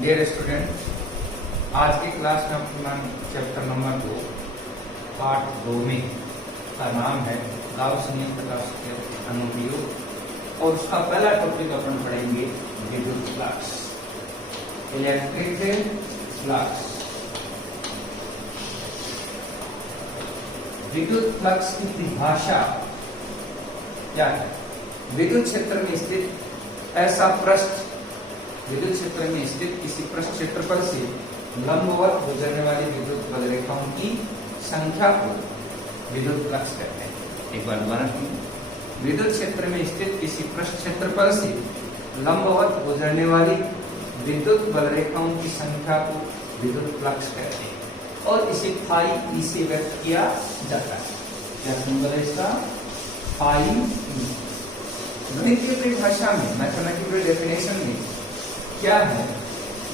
Dear student, आज की class में अपना चैप्टर नंबर 2 पार्ट 2 में का नाम है गाउस नियम प्रकाश के अनुप्रयोग और उसका पहला टॉपिक अपन पढ़ेंगे विद्युत फ्लक्स, इलेक्ट्रिक फ्लक्स। विद्युत फ्लक्स की परिभाषा क्या है? विद्युत क्षेत्र में स्थित ऐसा पृष्ठ, विद्युत क्षेत्र में स्थित किसी पृष्ठ क्षेत्रफल से लंबवत गुजरने वाली विद्युत बल रेखाओं की संख्या को विद्युत फ्लक्स कहते हैं। एक बार दोबारा सुनिए। विद्युत क्षेत्र में स्थित किसी पृष्ठ क्षेत्रफल से लंबवत गुजरने वाली विद्युत बल रेखाओं की संख्या को विद्युत फ्लक्स कहते हैं और इसे फाई ई से व्यक्त किया जाता है। क्या सिंबल है इसका? Phi E. गणितीय परिभाषा में, मैथमेटिकल डेफिनेशन में क्या है?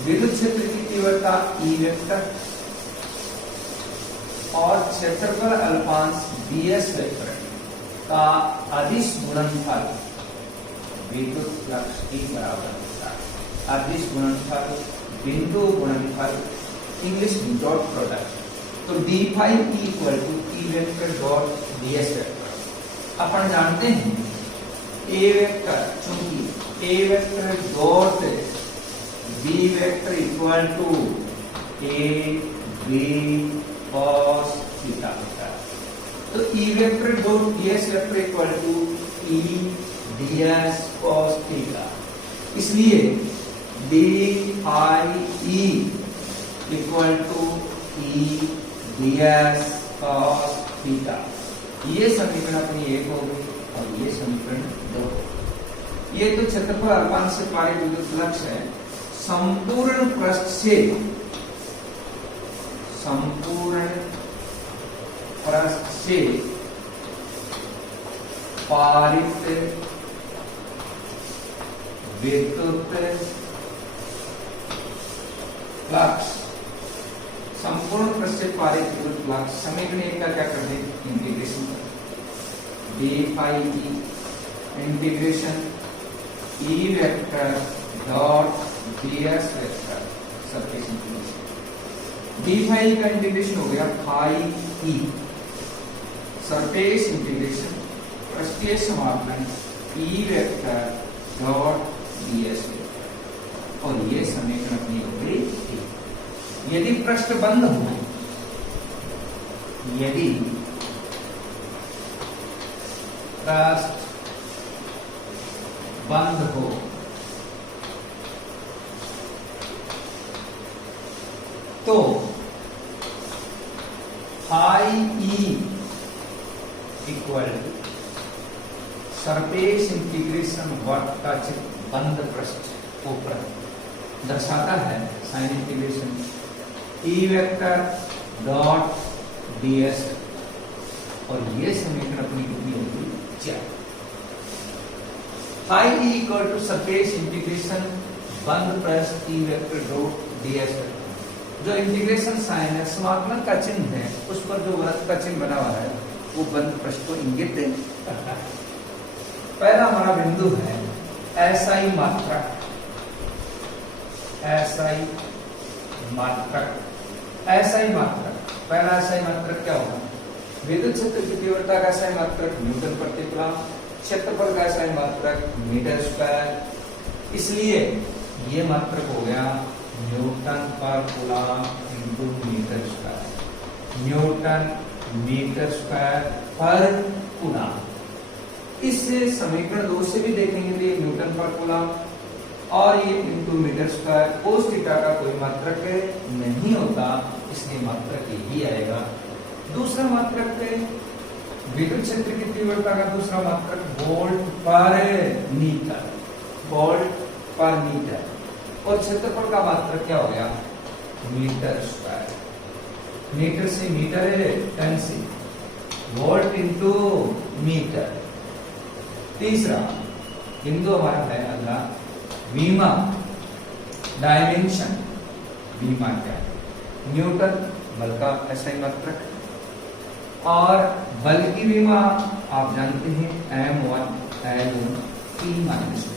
विद्युत क्षेत्र की तीव्रता ई वेक्टर और क्षेत्रफल अल्पांश ds वेक्टर का अदिश गुणनफल विद्युत फ्लक्स के बराबर होता है। अदिश गुणनफल, बिंदु गुणनफल, इंग्लिश डॉट प्रोडक्ट। तो D phi equal to E vector dot ds vector. अपन जानते हैं ए वेक्टर, चूंकि A vector dot B vector equal to A B cos theta होता है। तो E vector dot DS vector equal to E DS cos theta. इसलिए D I E equal to E DS cos theta. ये समीकरण अपनी एक हो गई और ये समीकरण 2। ये तो क्षेत्रफल अल्पांश से पारित विद्युत फ्लक्स है। संपूर्ण पृष्ठ से, संपूर्ण पृष्ठ से पारित विद्युत फ्लक्स, संपूर्ण पृष्ठ से पारित विद्युत फ्लक्स। समीकरण एक का क्या कर दें? इंटीग्रेशन कर d phi E integration E vector dot DS vector surface integration. D phi का इंटीग्रेशन हो गया फाई ई, सरफेस इंटीग्रेशन पृष्ठीय समाकलन E vector dot DS vector और ये समीकरण अपनी हो गई। यदि पृष्ठ बंद हो, यदि पृष्ठ बंद हो तो phi E equal surface integration वर्ग का चित्र बंद पृष्ठ को दर्शाता है sign integration E vector dot DS और ये समीकरण अपनी कितनी होगी? 4। Phi E equal to surface integration बंद पृष्ठ ई वेक्टर डॉट डीएस। जो इंटीग्रेशन साइन है, समाकलन का चिन्ह है, उस पर जो वृत्त का चिन्ह बना हुआ है वो बंद पृष्ठ को इंगित करता है। पहला हमारा बिंदु है एसआई मात्रक, एसआई मात्रक, एसआई मात्रक। पहला एसआई मात्रक क्या होगा? विद्युत क्षेत्र की तीव्रता का एसआई मात्रक न्यूटन प्रति कूलम, क्षेत्रफल का एसआई मात्रक मीटर स्क्वायर। इसलिए ये मात्रक हो गया न्यूटन पर coulomb into metre square, newton metre square पर कूलम। इस समीकरण 2 से भी देखेंगे तो ये न्यूटन पर कूलम और ये into metre square. Cos theta का कोई मात्रक नहीं होता, इसलिए मात्रक यही आएगा। दूसरा मात्रक विद्युत क्षेत्र की तीव्रता का दूसरा मात्रक वोल्ट पर मीटर, वोल्ट पर मीटर और क्षेत्रफल का मात्रक क्या हो गया? Metre square. मीटर से मीटर है 10 से वोल्ट इंटू मीटर। तीसरा बिंदु हमारा है अगला विमा, डायमेंशन। विमा क्या है? न्यूटन बल का एसआई मात्रक और बल की विमा आप जानते हैं m1 L1 T-।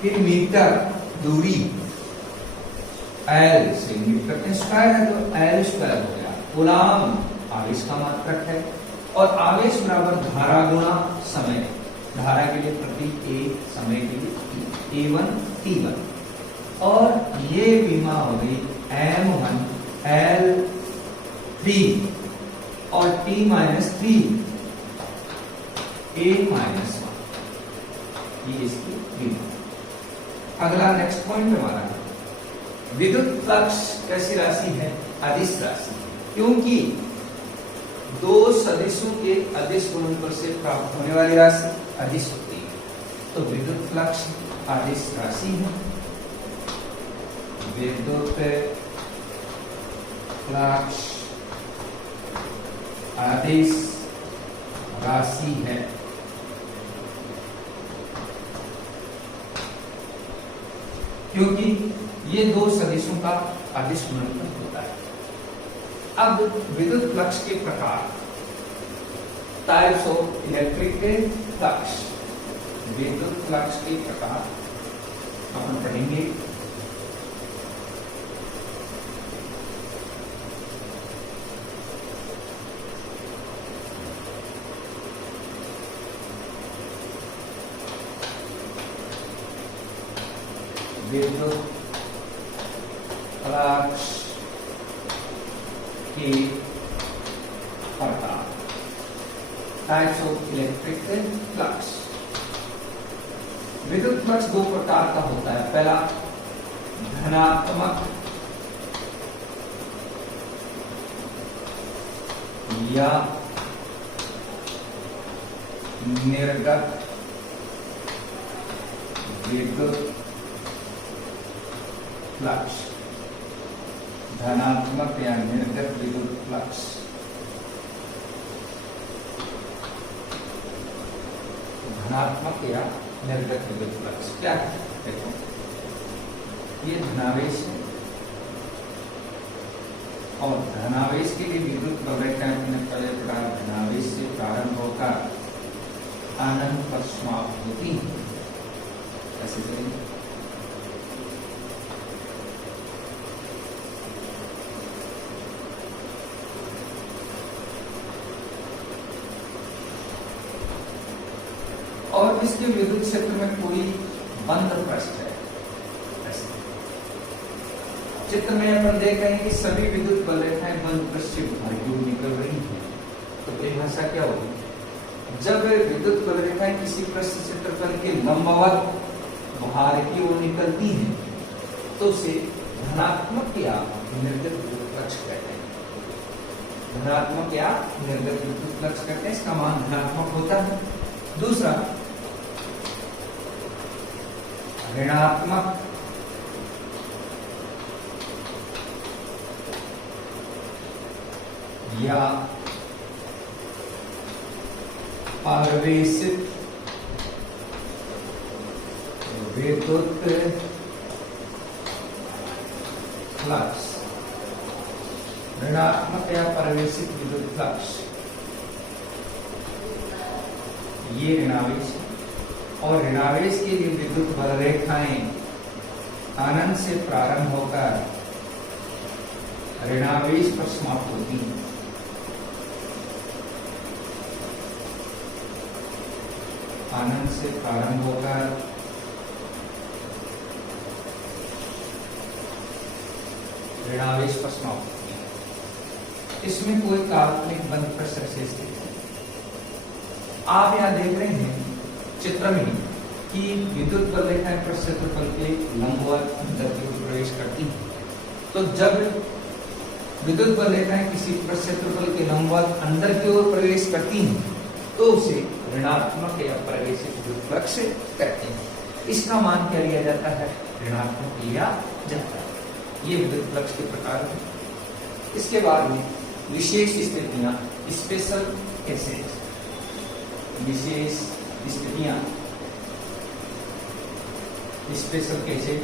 फिर मीटर दूरी, एल से यूनिट करते हैं, स्क्वायर है तो एल स्क्वायर हो गया। कूलम्ब आवेश का मात्रक है और आवेश बराबर धारा गुणा समय, धारा के लिए प्रति ए, समय के लिए A1 T1, और ये विमा हो गई M1 L3 और T-3 A-1, ये इसकी विमा। अगला नेक्स्ट पॉइंट हमारा विद्युत फ्लक्स कैसी राशि है? अदिश राशि, क्योंकि दो सदिशों के अदिश गुणनफल से प्राप्त होने वाली राशि अदिश होती है, तो विद्युत फ्लक्स अदिश राशि है। विद्युत फ्लक्स अदिश राशि है। क्योंकि ये दो सदिशों का अदिश गुणनफल होता है। अब विद्युत फ्लक्स के प्रकार, टाइप्स ऑफ इलेक्ट्रिक फ्लक्स, विद्युत फ्लक्स के प्रकार अपन पढ़ेंगे। विद्युत फ्लक्स के प्रकार, टाइप्स ऑफ इलेक्ट्रिक फ्लक्स। विद्युत फ्लक्स दो प्रकार का होता है। पहला धनात्मक या निर्गत विद्युत फ्लक्स, धनात्मक या निर्गत विद्युत फ्लक्स। धनात्मक या निर्गत विद्युत फ्लक्स क्या है? देखो, ये धनावेश है और धनावेश के लिए विद्युत प्रवृत्तियां अपने पहले प्रकार धनावेश से प्रारंभ होकर अनंत पर समाप्त होती है। ऐसे करेंगे। और इसके विद्युत क्षेत्र में कोई बंद पृष्ठ है। चित्र में अपन देख रहे हैं कि सभी विद्युत बल रेखाएं बंद पृष्ठ से बाहर की ओर निकल रही हैं। तो परिभाषा क्या होगी? जब विद्युत बल रेखाएं किसी पृष्ठ क्षेत्रफल के लंबवत बाहर की ओर निकलती हैं तो उसे धनात्मक या निर्गत विद्युत फ्लक्स कहते हैं। धनात्मक या निर्गत विद्युत फ्लक्स कहते हैं, इसका मान धनात्मक होता है। दूसरा ऋणात्मक या परिवेशित विद्युत फ्लक्स, ऋणात्मक या परिवेशित विद्युत फ्लक्स, ये ऋणावेश है। और ऋणावेश के लिए विद्युत बल रेखाएं अनंत से प्रारंभ होकर ऋणावेश पर समाप्त होती हैं। अनंत से प्रारंभ होकर ऋणावेश पर समाप्त होती हैं। इसमें कोई काल्पनिक बंद पृष्ठ शेष नहीं है। आप यहां देख रहे हैं चित्र में कि विद्युत बल रेखाएं पृष्ठ क्षेत्रफल के लंबवत अंदर की ओर प्रवेश करती हैं। तो जब विद्युत बल रेखाएं किसी पृष्ठ क्षेत्रफल के लंबवत अंदर की ओर प्रवेश करती हैं तो उसे ऋणात्मक या परिवेशित विद्युत फ्लक्स कहते हैं। इसका मान क्या लिया जाता है? ऋणात्मक लिया जाता है। ये विद्युत फ्लक्स के प्रकार हैं। इसके बाद में विशेष स्थितियां, स्पेशल केसेस, विशेष स्थितियां, स्पेशल केसेस।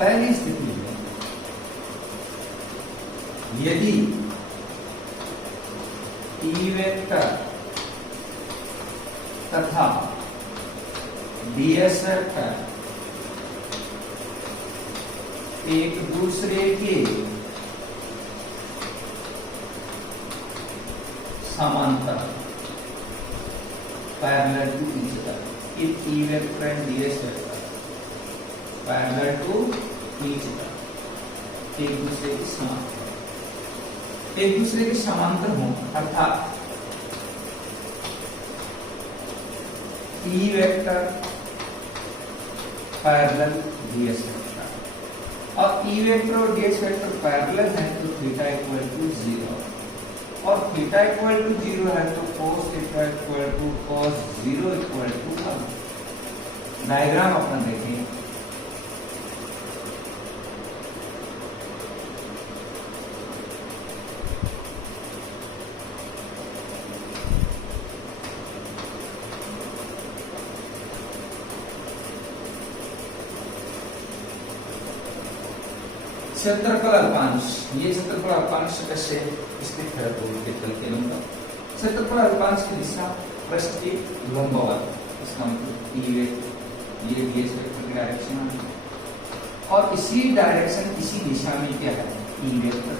पहली स्थिति में यदि ई वेक्टर तथा डीएस वेक्टर एक दूसरे के समांतर parallel to each other, if E vector and DS vector parallel to each other, एक दूसरे के समांतर, एक दूसरे के समांतर हों, अर्थात E vector parallel DS vector, और E वेक्टर और DS वेक्टर पैरेलल है तो थीटा इक्वल टू 0, और थीटा इक्वल टू 0 है तो cos theta equal to cos 0 equal to 1। Diagram अपन देखें, क्षेत्रफल अल्पांश, ये क्षेत्रफल अल्पांश कैसे स्थित है तो के तल के लंबवत, क्षेत्रफल अल्पांश की दिशा पृष्ठ के लंबवत, इसका मतलब ये डीएस वेक्टर की डायरेक्शन है, और इसी डायरेक्शन इसी दिशा में क्या है ई वेक्टर,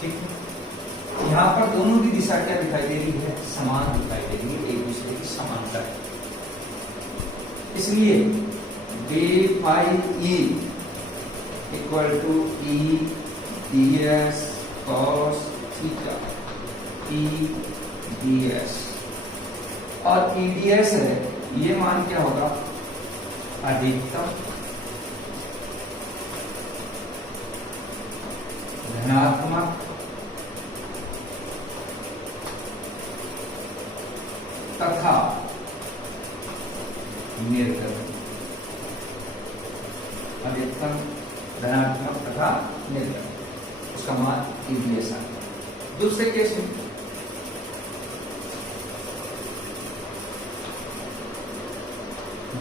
ठीक है। यहाँ पर दोनों की दिशा क्या दिखाई दे रही है, समान दिखाई दे रही है, एक दूसरे की समांतर है, इसलिए d phi E equal to E D S cos theta, E D S, और ई डी एस है, ये मान क्या होगा, अधिकतम धनात्मक तथा निर्गत, अधिकतम धनात्मक तथा निर्गत, उसका मान ईडीएस आ गया। दूसरे केस में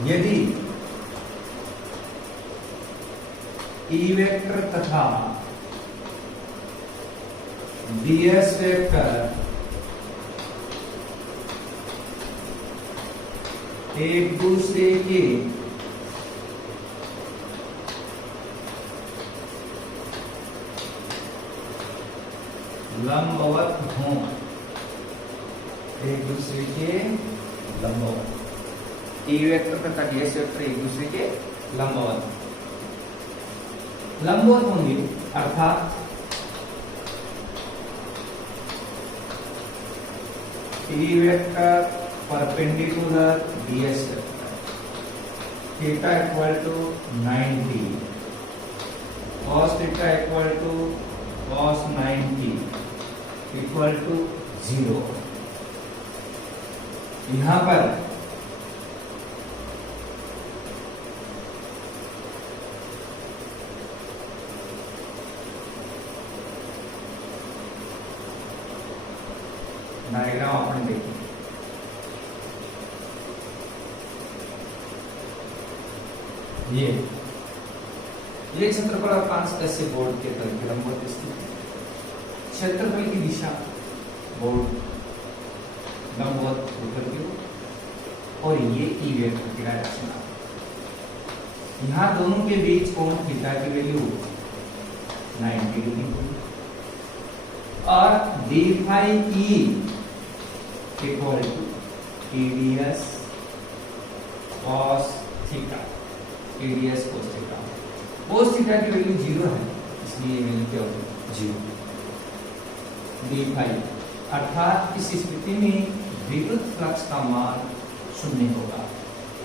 यदि ई वेक्टर तथा डीएस वेक्टर एक दूसरे के लंबवत हों, एक दूसरे के लंबवत, ई वेक्टर तथा डीएस वेक्टर एक दूसरे के लंबवत होंगे, अर्थात E vector perpendicular DS vector, theta equal to 90, cos theta equal to cos 90 equal to 0। यहां पर डायग्राम अपन देखें, ये क्षेत्रफल अल्पांश कैसे बोर्ड के तल के लंबवत स्थित है, क्षेत्रफल की दिशा बोर्ड लंबवत होकर के, और ये ई वेक्टर की डायरेक्शन, यहाँ दोनों के बीच कोण थीटा की वैल्यू 90 डिग्री होगी, और D phi E equal to TDS cos theta, TDS cos theta, cos theta की वैल्यू 0 है, इसलिए वैल्यू क्या होगी 0 डी फाई, अर्थात इस स्थिति में विद्युत फ्लक्स का मान 0 होगा।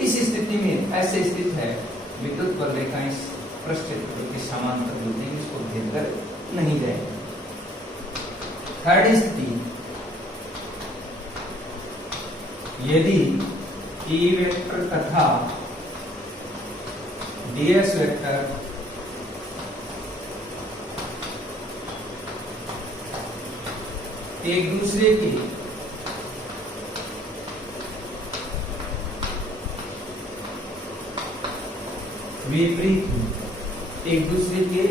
इस स्थिति में ऐसे स्थित है विद्युत बलरेखाएं पृष्ठ के समांतर होते हैं, इसको भेद कर नहीं जाएगी। थर्ड स्थिति, यदि ई वेक्टर तथा डीएस वेक्टर एक दूसरे के विपरीत हों, एक दूसरे के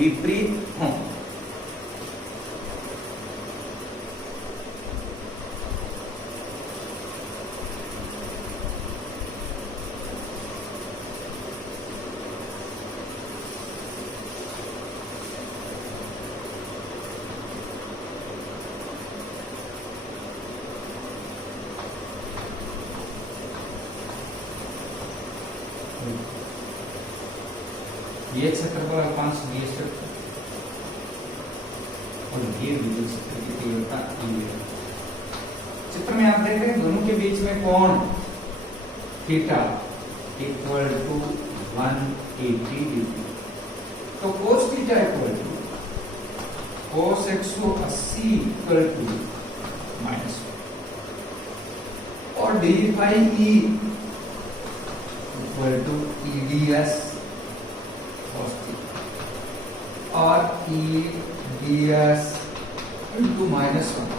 विपरीत हों। ये क्षेत्रफल अल्पांश ये क्षेत्र और ये विद्युत क्षेत्र की तीव्रता ई है। चित्र में आप देख रहे हैं दोनों के बीच में कोण थीटा इक्वल टू 180 डिग्री। तो cos theta equal to cos 180 equal to minus, और D phi E equal to E D S और E D S into -1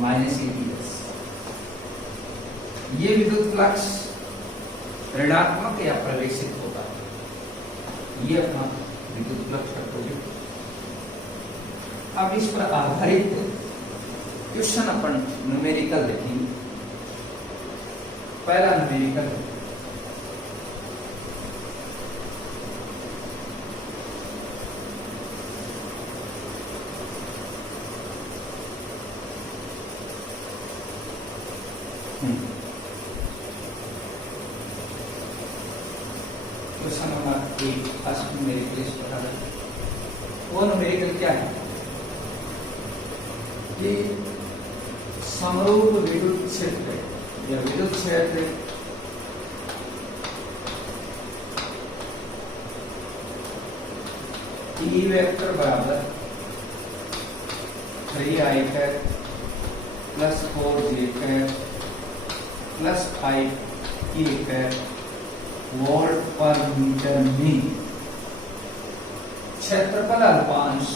minus E D S. ये विद्युत फ्लक्स ऋणात्मक या प्रवेशित होता है। ये अपना विद्युत फ्लक्स का प्रोजेक्ट। अब इस पर आधारित क्वेश्चन अपन न्यूमेरिकल देखेंगे। पहला numerical question number 1 first numerical इस प्रकार है। वो न्यूमेरिकल क्या है कि समरूप विद्युत क्षेत्र या विद्युत क्षेत्र ई वेक्टर बराबर 3i cap plus 4j cap plus 5k cap volt पर मीटर में क्षेत्रफल अल्पांश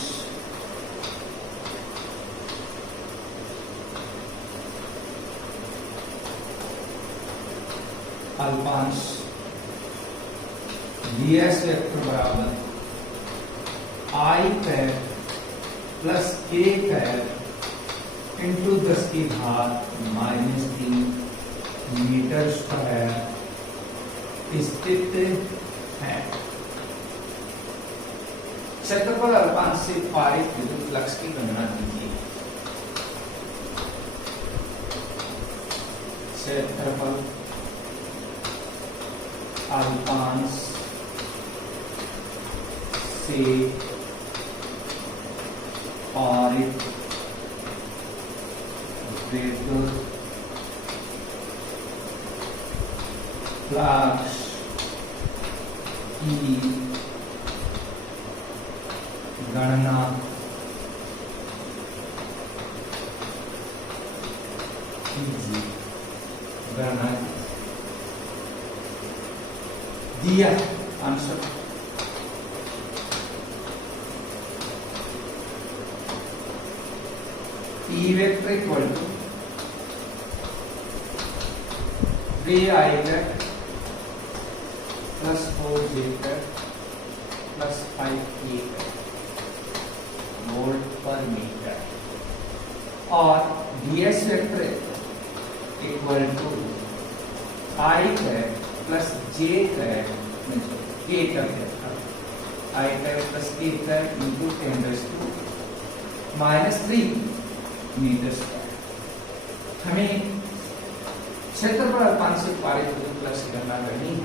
ds वेक्टर बराबर i cap plus k cap into 10 की घात -3 मीटर स्क्वायर स्थित है। क्षेत्रफल अल्पांश से पारित विद्युत फ्लक्स की गणना कीजिए। क्षेत्रफल अल्पांश से पारित विद्युत फ्लक्स की गणना कीजिए। गणना दिया answer E vector equal to 3i cap plus 4j cap plus 5k volt पर मीटर, और ds vector equal to i cap plus j cap k cap i cap plus k cap into 10⁻³ metre square. हमें क्षेत्रफल अल्पांश से पारित विद्युत flux की गणना करनी है,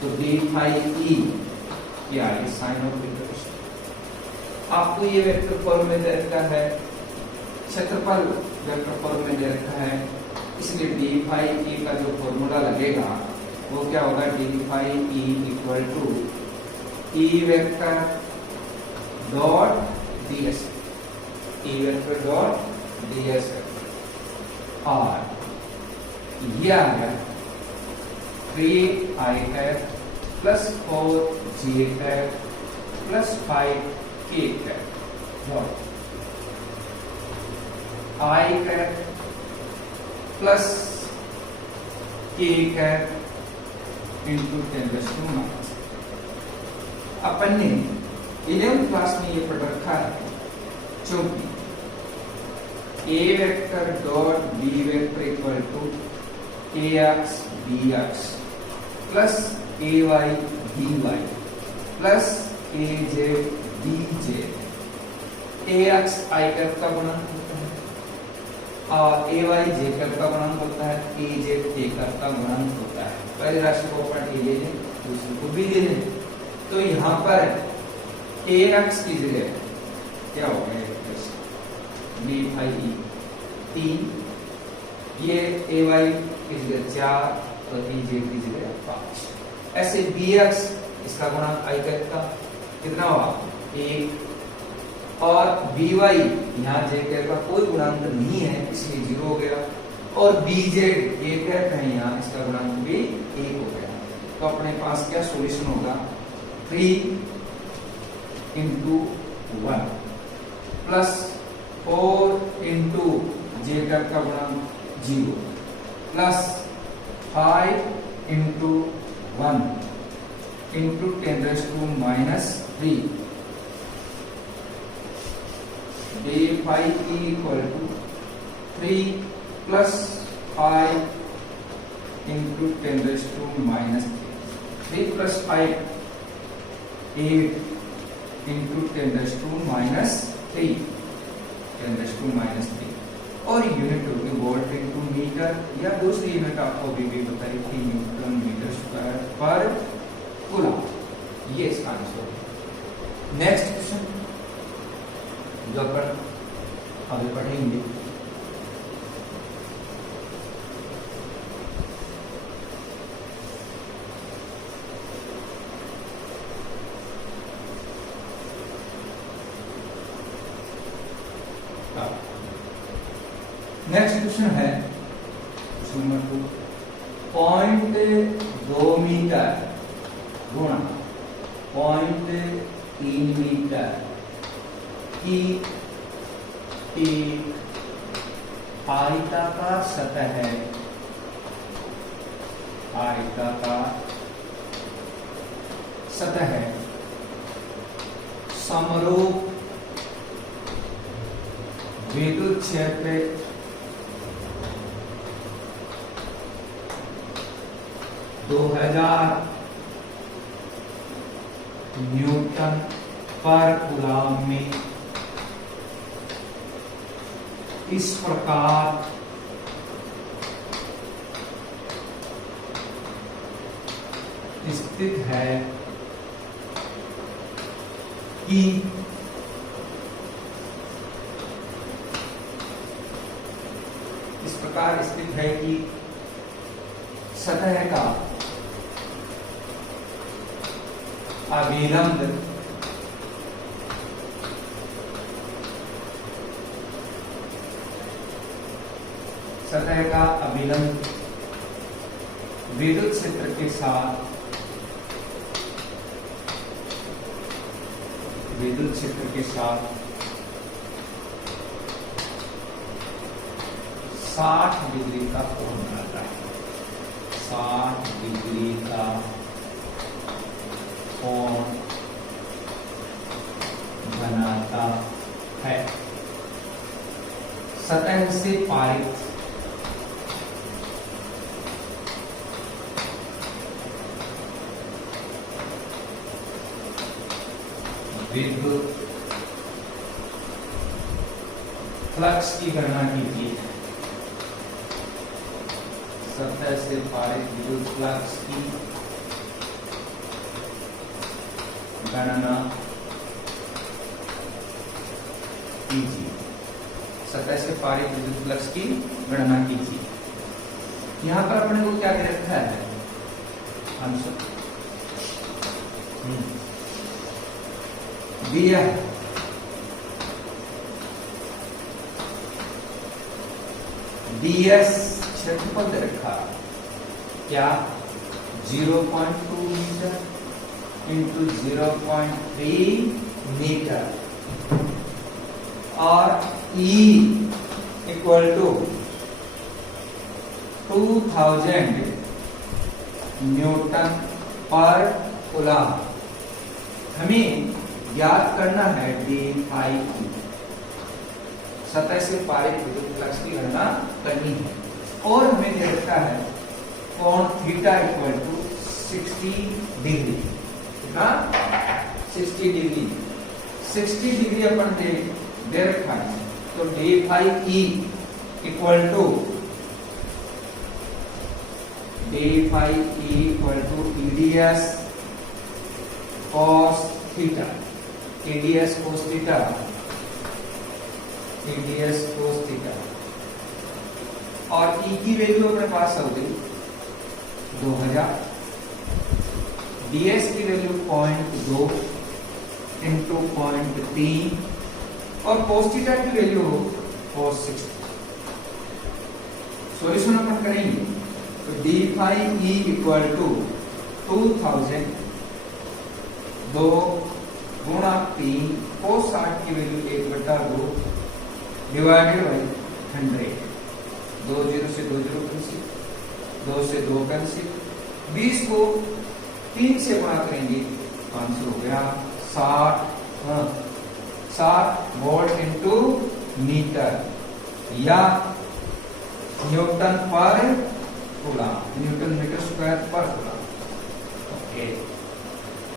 तो d फाई e क्या है साइन ऑफ रिवर्स। आपको ये वेक्टर फॉर्म में दे रखा है, क्षेत्रफल वेक्टर फॉर्म में दे रखा है, इसलिए d फाई e का जो फॉर्मूला लगेगा वो क्या होगा, d phi e equal to e vector dot ds, e vector dot ds और ये आ गया 3i cap plus 4j cap plus 5k cap dot i cap plus k cap into 10⁻⁻। अपन ने 11th क्लास में ये पढ़ रखा है, क्योंकि a vector dot b vector equal to ax bx plus ay dy plus az bj। ax i cap का गुणन होता है और ay j कैप का गुणन होता है, az k कैप का गुणन होता है। पहली राशि को अपन a ले लें, दूसरी को b ले लें। तो यहाँ पर ax की जगह क्या हो गया, b/e 3, ये ay की जगह 4 और az की जगह 5। ऐसे bx इसका गुणांक i कैप का कितना हुआ 1, और by यहाँ j कैप का कोई गुणांक नहीं है इसलिए 0 हो गया, और bj ये कैप है यहाँ, इसका गुणांक भी 1 हो गया। तो अपने पास क्या सॉल्यूशन होगा, 3 into 1 plus 4 into j cap का गुणांक 0 plus 5 into 1 into 10⁻³ b/e equal to 3 plus 5 into 10⁻³ 3 plus 5 8 into 10⁻³ 10⁻³ और यूनिट होगी वोल्ट इंटू मीटर, या दूसरी यूनिट आपको भी बताई थी न्यूटन मीटर स्क्वायर पर कूलम। ये इसका आंसर है। नेक्स्ट क्वेश्चन जो अपन आगे पढ़ेंगे, नेक्स्ट क्वेश्चन है क्वेश्चन नंबर 2, 0.2 मीटर गुणा 0.3 मीटर की एक आयताकार सतह है, आयताकार सतह है समरूप विद्युत क्षेत्र 2000 न्यूटन पर कूलम में इस प्रकार स्थित है कि इस प्रकार स्थित है कि सतह का अभिलंब सतह का अभिलंब विद्युत क्षेत्र के साथ विद्युत क्षेत्र के साथ 60 डिग्री का कोण बनाता है, 60 डिग्री का कोण बनाता है। सतह से पारित विद्युत फ्लक्स की गणना कीजिए। सतह से पारित विद्युत फ्लक्स की गणना कीजिए। सतह से पारित विद्युत फ्लक्स की गणना कीजिए। यहां पर अपने को क्या दे रखा है आंसर दिया है। ds क्षेत्रफल दे रखा क्या 0.2 मीटर इंटू 0.3 मीटर और E इक्वल टू 2000 न्यूटन पर कूलम। हमें ज्ञात करना है डी फाई ई, सतह से पारित विद्युत फ्लक्स की गणना करनी है। और हमें दे रखा है कोण थीटा इक्वल टू 60 डिग्री। कितना? 60 डिग्री। 60 डिग्री अपन दे रखा है, तो d phi E equal to E DS cos theta, E DS cos theta, E DS cos theta. और ई की वैल्यू अपने पास हो गई 2000, डीएस की वैल्यू 0.2 इंटू 0.3 और cos थीटा की वैल्यू cos 60। सॉल्यूशन अपन करेंगे तो d phi E equal to 2000 2 गुणा 3 cos 60 की वैल्यू 1/2 डिवाइडेड बाई 100। 2 0 से 2 0 कैंसिल, 2 से 2 कैंसिल, 20 को 3 से गुणा करेंगे 500 हो गया 60 वोल्ट इंटू मीटर या न्यूटन पर कूलम, न्यूटन मीटर स्क्वायर पर कूलम। ओके।